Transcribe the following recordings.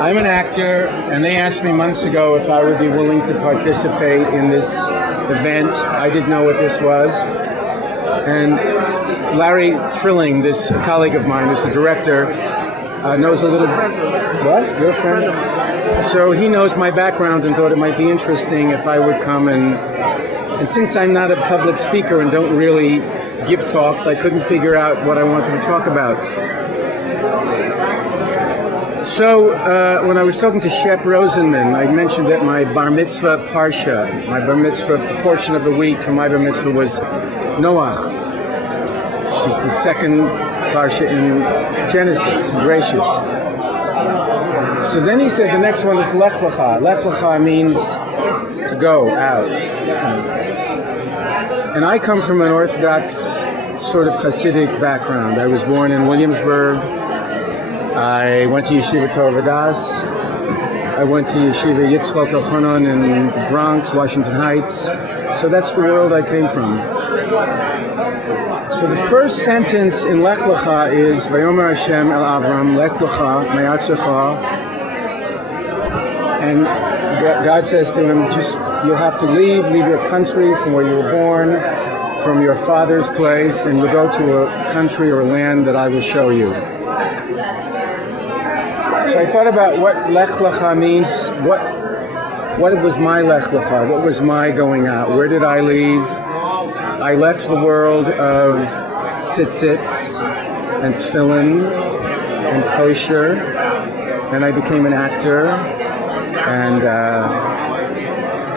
I'm an actor, and they asked me months ago if I would be willing to participate in this event. I didn't know what this was. And Larry Trilling, this colleague of mine, who's the director, knows a little... What? Your friend? So he knows my background and thought it might be interesting if I would come and since I'm not a public speaker and don't really give talks, I couldn't figure out what I wanted to talk about. So when I was talking to Shep Rosenman, I mentioned that my bar mitzvah parsha, my bar mitzvah portion of the week for my bar mitzvah was Noach. She's the second parsha in Genesis, gracious. So then he said the next one is Lech Lecha. Lech Lecha means to go out. And I come from an Orthodox sort of Hasidic background. I was born in Williamsburg. I went to Yeshiva Torah Das. I went to Yeshiva Yitzchok Elchanan in the Bronx, Washington Heights. So that's the world I came from. So the first sentence in Lech Lecha is Vayomer Hashem el Avram, Lech Lecha, Me'atzecha. And God says to him, you'll have to leave your country from where you were born, from your father's place, and you'll go to a country or a land that I will show you. So I thought about what Lech Lecha means, what was my Lech Lecha, what was my going out, where did I leave? I left the world of tzitzits and tefillin and kosher, and I became an actor. And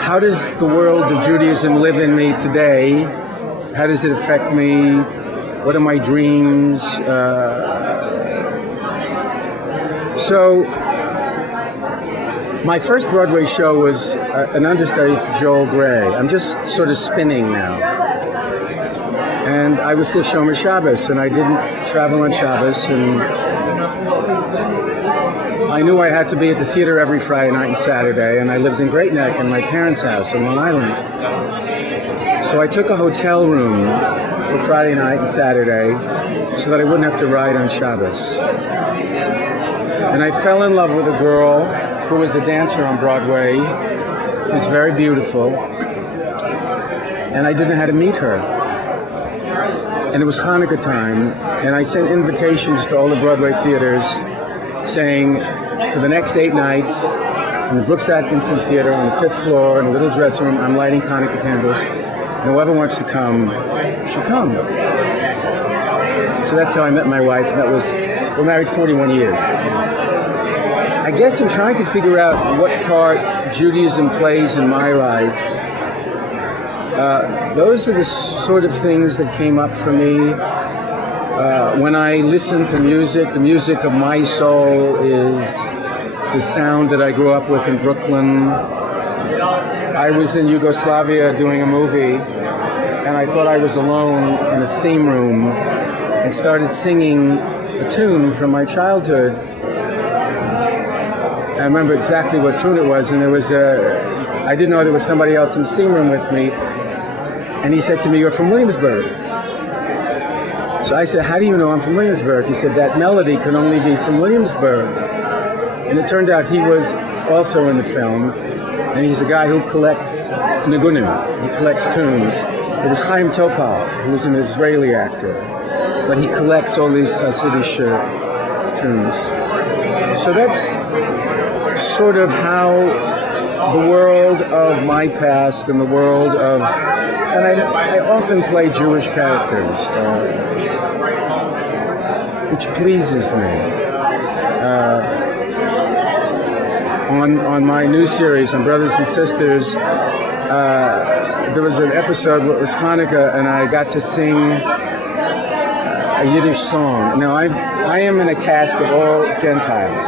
how does the world of Judaism live in me today? How does it affect me? What are my dreams? So my first Broadway show was an understudy for Joel Grey. I'm just sort of spinning now. And I was still Shomer Shabbos, and I didn't travel on Shabbos, and I knew I had to be at the theater every Friday night and Saturday, and I lived in Great Neck in my parents' house on Long Island. So I took a hotel room for Friday night and Saturday so that I wouldn't have to ride on Shabbos. And I fell in love with a girl who was a dancer on Broadway, who was very beautiful, and I didn't know how to meet her. And it was Hanukkah time, and I sent invitations to all the Broadway theaters saying, for the next 8 nights, in the Brooks Atkinson Theater on the 5th floor, in a little dressing room, I'm lighting Hanukkah candles, and whoever wants to come, should come. So that's how I met my wife, and we're married 41 years. I guess in trying to figure out what part Judaism plays in my life, those are the sort of things that came up for me. When I listen to music, the music of my soul is the sound that I grew up with in Brooklyn. I was in Yugoslavia doing a movie, and I thought I was alone in a steam room and started singing a tune from my childhood. I remember exactly what tune it was, and I didn't know there was somebody else in the steam room with me. And he said to me, "You're from Williamsburg." So I said, "How do you know I'm from Williamsburg?" He said, "That melody can only be from Williamsburg." And it turned out he was also in the film, and he's a guy who collects nigunim, he collects tunes. It was Chaim Topal, who was an Israeli actor, but he collects all these Hasidic tunes. So that's sort of how the world of my past and the world of... And I often play Jewish characters, which pleases me. On my new series, on Brothers and Sisters, there was an episode where it was Hanukkah, and I got to sing a Yiddish song. Now, I am in a cast of all Gentiles.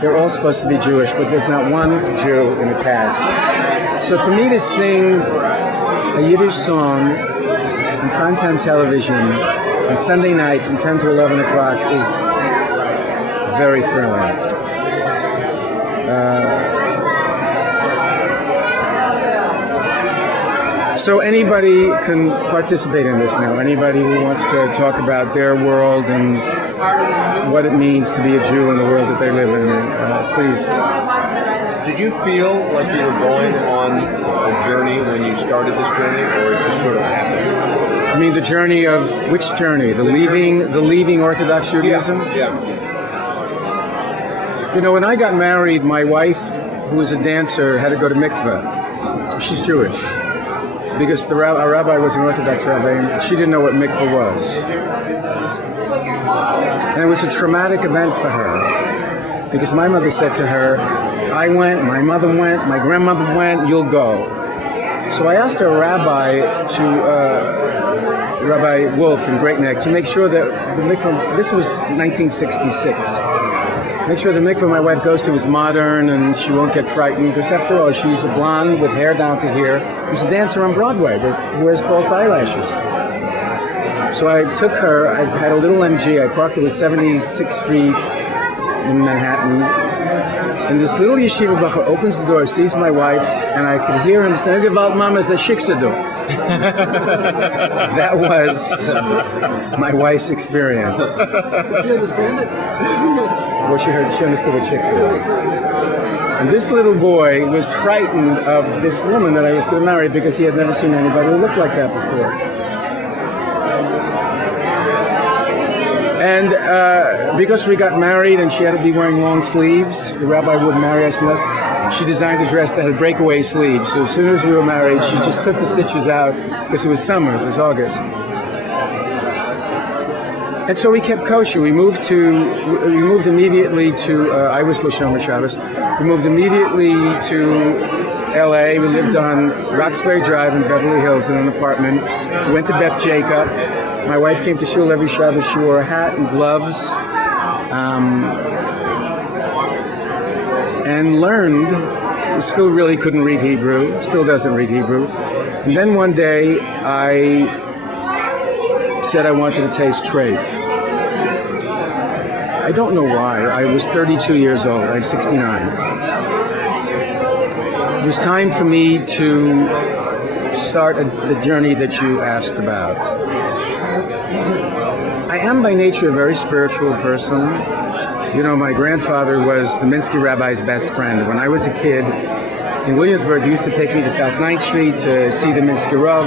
They're all supposed to be Jewish, but there's not one Jew in the cast. So for me to sing a Yiddish song on primetime television on Sunday night from 10 to 11 o'clock is very thrilling. So anybody can participate in this now. Anybody who wants to talk about their world and what it means to be a Jew in the world that they live in, please. Did you feel like you were going on a journey when you started this journey, or it just sort of happened? I mean, the journey of which journey? The leaving Orthodox Judaism? Yeah. You know, when I got married, my wife, who was a dancer, had to go to mikveh. She's Jewish. Because our rabbi was an Orthodox rabbi, and she didn't know what mikveh was. And it was a traumatic event for her. Because my mother said to her, I went, my mother went, my grandmother went, you'll go. So I asked a rabbi Rabbi Wolf in Great Neck, to make sure that the mikveh, this was 1966, make sure the mikveh my wife goes to is modern and she won't get frightened, because after all, she's a blonde with hair down to here, who's a dancer on Broadway that wears false eyelashes. So I took her, I had a little MG, I parked it at 76th Street in Manhattan, and this little yeshiva bacher opens the door, sees my wife, and I could hear him say, "Gewalt Mama, is a shiksadu." That was my wife's experience. Did she understand it? Well, she understood what shiksadu was. And this little boy was frightened of this woman that I was going to marry because he had never seen anybody who looked like that before. And because we got married and she had to be wearing long sleeves, the rabbi wouldn't marry us unless she designed a dress that had breakaway sleeves. So as soon as we were married, she just took the stitches out because it was summer, it was August. And so we kept kosher. We moved immediately to, I was L'Shomer Shabbos. We moved immediately to LA. We lived on Roxbury Drive in Beverly Hills in an apartment. We went to Beth Jacob. My wife came to shul every Shabbos. She wore a hat and gloves, and learned. Still really couldn't read Hebrew. Still doesn't read Hebrew. And then one day I said I wanted to taste treif. I don't know why. I was 32 years old. I'm 69. It was time for me to start the journey that you asked about. I am by nature a very spiritual person. You know, my grandfather was the Minsky rabbi's best friend. When I was a kid in Williamsburg, he used to take me to South 9th Street to see the Minsky Rav.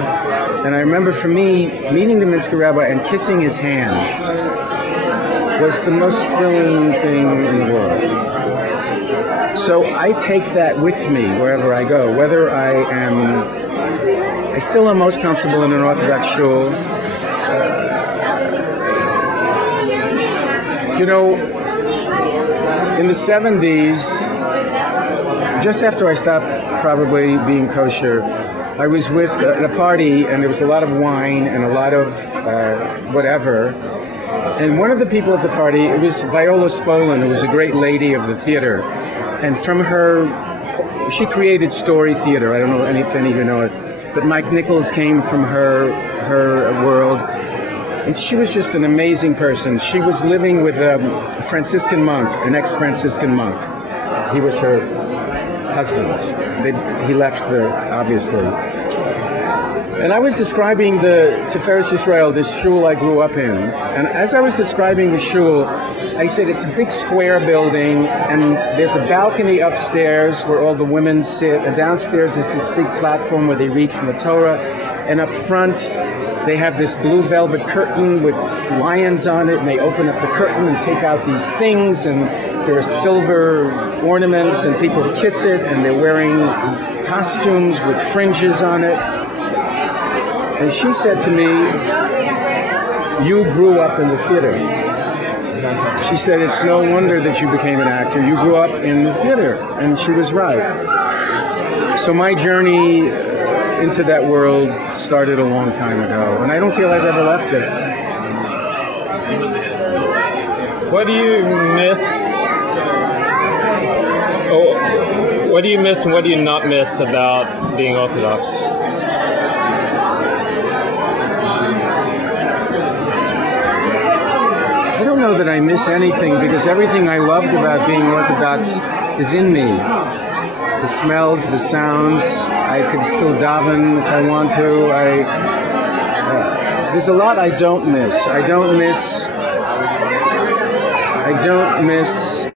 And I remember for me, meeting the Minsky rabbi and kissing his hand was the most thrilling thing in the world. So I take that with me wherever I go, whether I still am most comfortable in an Orthodox shul. You know, in the 70s, just after I stopped probably being kosher, I was at a party and there was a lot of wine and a lot of whatever. And one of the people at the party, it was Viola Spolin, who was a great lady of the theater. And from her, she created story theater. I don't know if any of you know it, but Mike Nichols came from her world. And she was just an amazing person. She was living with a Franciscan monk, an ex-Franciscan monk. He was her husband. He left obviously. And I was describing the Tiferes Yisrael, this shul I grew up in. And as I was describing the shul, I said it's a big square building, and there's a balcony upstairs where all the women sit. And downstairs is this big platform where they read from the Torah. And up front, they have this blue velvet curtain with lions on it, and they open up the curtain and take out these things, and there are silver ornaments, and people kiss it, and they're wearing costumes with fringes on it. And she said to me, "You grew up in the theater." She said, "It's no wonder that you became an actor. You grew up in the theater." And she was right. So my journey into that world started a long time ago, and I don't feel I've ever left it. What do you miss? What do you miss and what do you not miss about being Orthodox? I don't know that I miss anything, because everything I loved about being Orthodox is in me. the smells, the sounds. I could still daven if I want to. There's a lot I don't miss. I don't miss